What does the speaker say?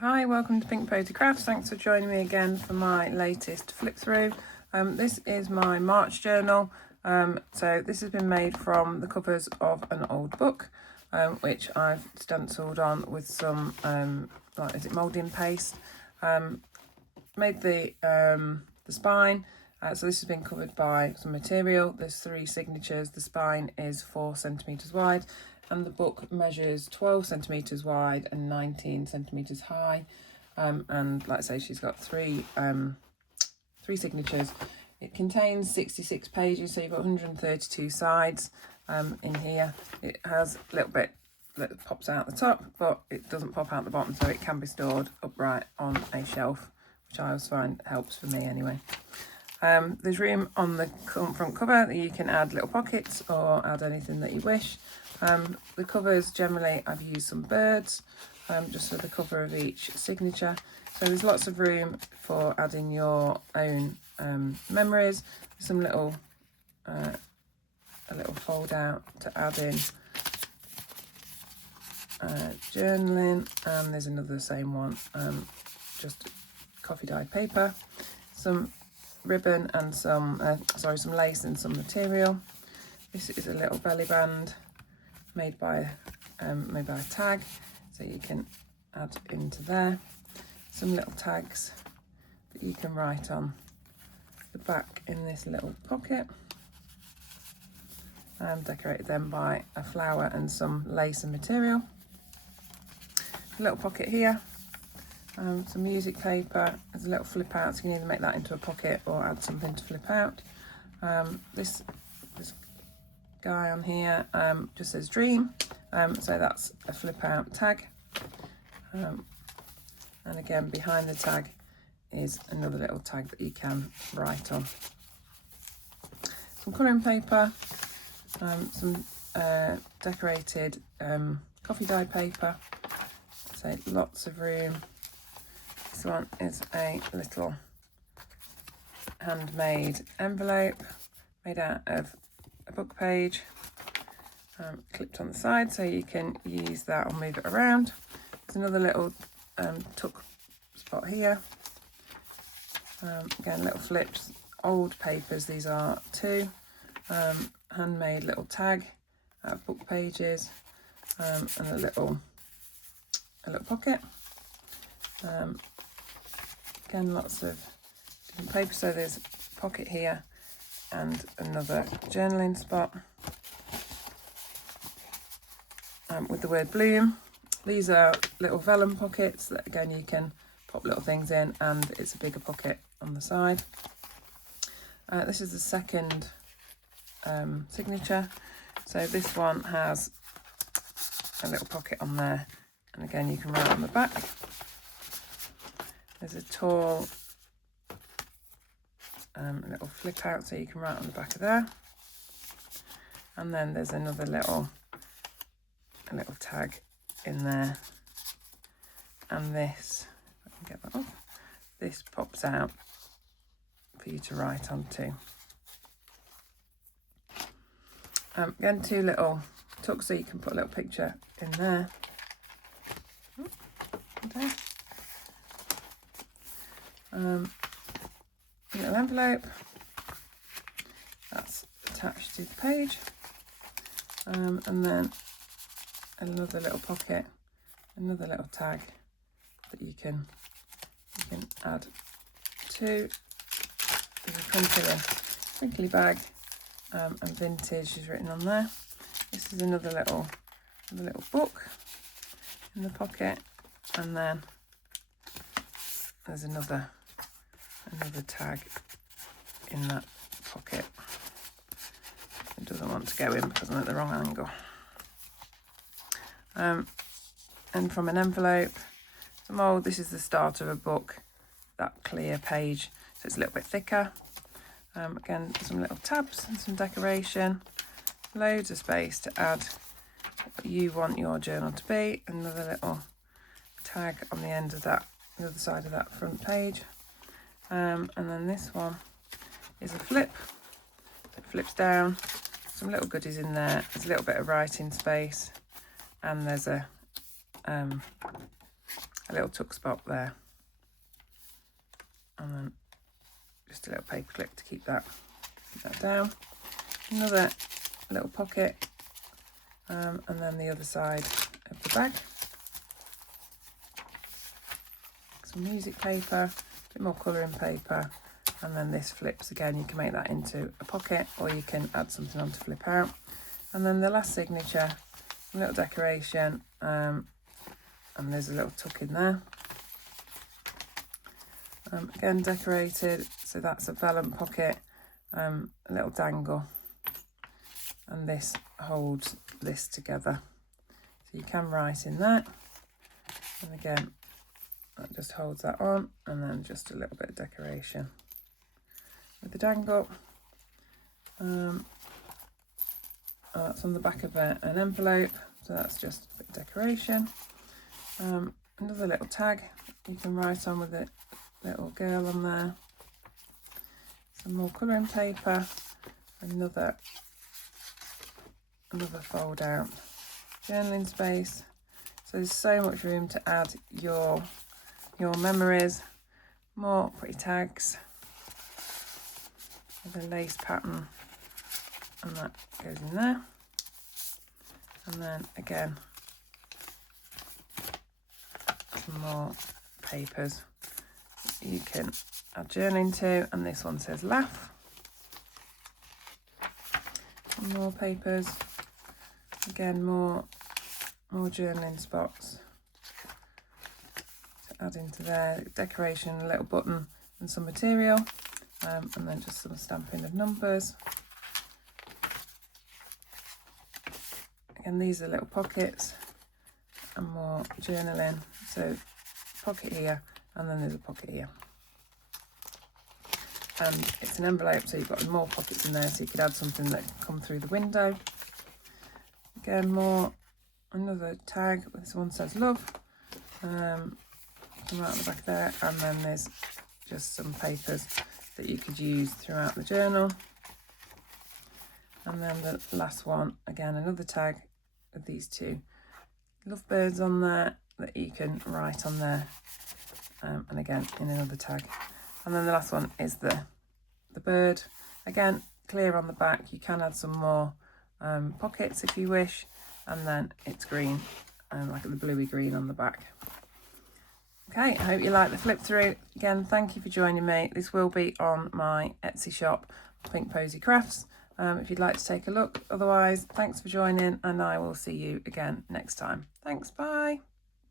Hi, welcome to Pinkposey Crafts. Thanks for joining me again for my latest flip through. This is my March journal. So this has been made from the covers of an old book, which I've stenciled on with some moulding paste. Made the spine. So this has been covered by some material. There's 3 signatures. The spine is 4 centimetres wide, and the book measures 12 centimetres wide and 19 centimetres high. And like I say, she's got three signatures. It contains 66 pages, so you've got 132 sides in here. It has a little bit that pops out the top, but it doesn't pop out the bottom, so it can be stored upright on a shelf, which I always find helps for me anyway. There's room on the front cover that you can add little pockets or add anything that you wish. The covers, generally I've used some birds just for the cover of each signature, so there's lots of room for adding your own memories. Some little a little fold out to add in journaling, and there's another same one, just coffee dyed paper, some ribbon and some lace and some material. This is a little belly band made by a tag, so you can add into there. Some little tags that you can write on the back in this little pocket, and decorated then by a flower and some lace and material. A little pocket here, some music paper. There's a little flip out, so you can either make that into a pocket or add something to flip out. This guy on here just says dream, so that's a flip out tag, and again behind the tag is another little tag that you can write on. Some colouring paper, some decorated coffee dyed paper, so lots of room. This one is a little handmade envelope made out of a book page, clipped on the side, so you can use that or move it around. There's another little tuck spot here. Again, little flips, old papers, these are 2, handmade little tag out of book pages, and a little pocket. Again, lots of different paper, so there's a pocket here and another journaling spot with the word bloom. These are little vellum pockets that again you can pop little things in, and it's a bigger pocket on the side. This is the second signature, so this one has a little pocket on there, and again you can write on the back. There's a tall little flip out, so you can write on the back of there, and then there's another little tag in there, and this, if I can get that off, this pops out for you to write onto. Again, 2 little tucks, so you can put a little picture in there. Okay. Little envelope that's attached to the page, and then another little pocket, another little tag that you can add to. There's a crinkly bag, and vintage is written on there. This is another little book in the pocket, and then there's another tag in that pocket. It doesn't want to go in because I'm at the wrong angle. And from an envelope, some old, this is the start of a book, that clear page, so it's a little bit thicker. Again, some little tabs and some decoration, loads of space to add what you want your journal to be. Another little tag on the end of that, the other side of that front page. And then this one is a flip. It flips down, some little goodies in there. There's a little bit of writing space, and there's a a little tuck spot there, and then just a little paper clip to keep that down. Another little pocket, and then the other side of the bag. Some music paper, a bit more colouring paper, and then this flips again. You can make that into a pocket, or you can add something on to flip out. And then the last signature, a little decoration, and there's a little tuck in there. Again decorated, so that's a vellum pocket, a little dangle, and this holds this together. So you can write in that, and again that just holds that on, and then just a little bit of decoration with the dangle. That's on the back of an envelope, so that's just a bit of decoration. Another little tag you can write on with a little girl on there. Some more colouring paper, another fold out journaling space. So there's so much room to add your memories. More pretty tags with a lace pattern, and that goes in there. And then again some more papers you can add journaling to, and this one says laugh. Some more papers, again more journaling spots to add into there. Decoration, a little button and some material, and then just some stamping of numbers. Again, these are little pockets and more journaling, so pocket here, and then there's a pocket here. And it's an envelope, so you've got more pockets in there, so you could add something that can come through the window. Again, another tag. This one says love. Come out the back there, and then there's just some papers that you could use throughout the journal. And then the last one, again, another tag with these two lovebirds on there that you can write on there, and again in another tag. And then the last one is the bird, again clear on the back. You can add some more pockets if you wish, and then it's green, like the bluey green on the back. Okay, I hope you like the flip through. Again, thank you for joining me. This will be on my Etsy shop, Pinkposey Crafts, if you'd like to take a look. Otherwise, thanks for joining, and I will see you again next time. Thanks, bye.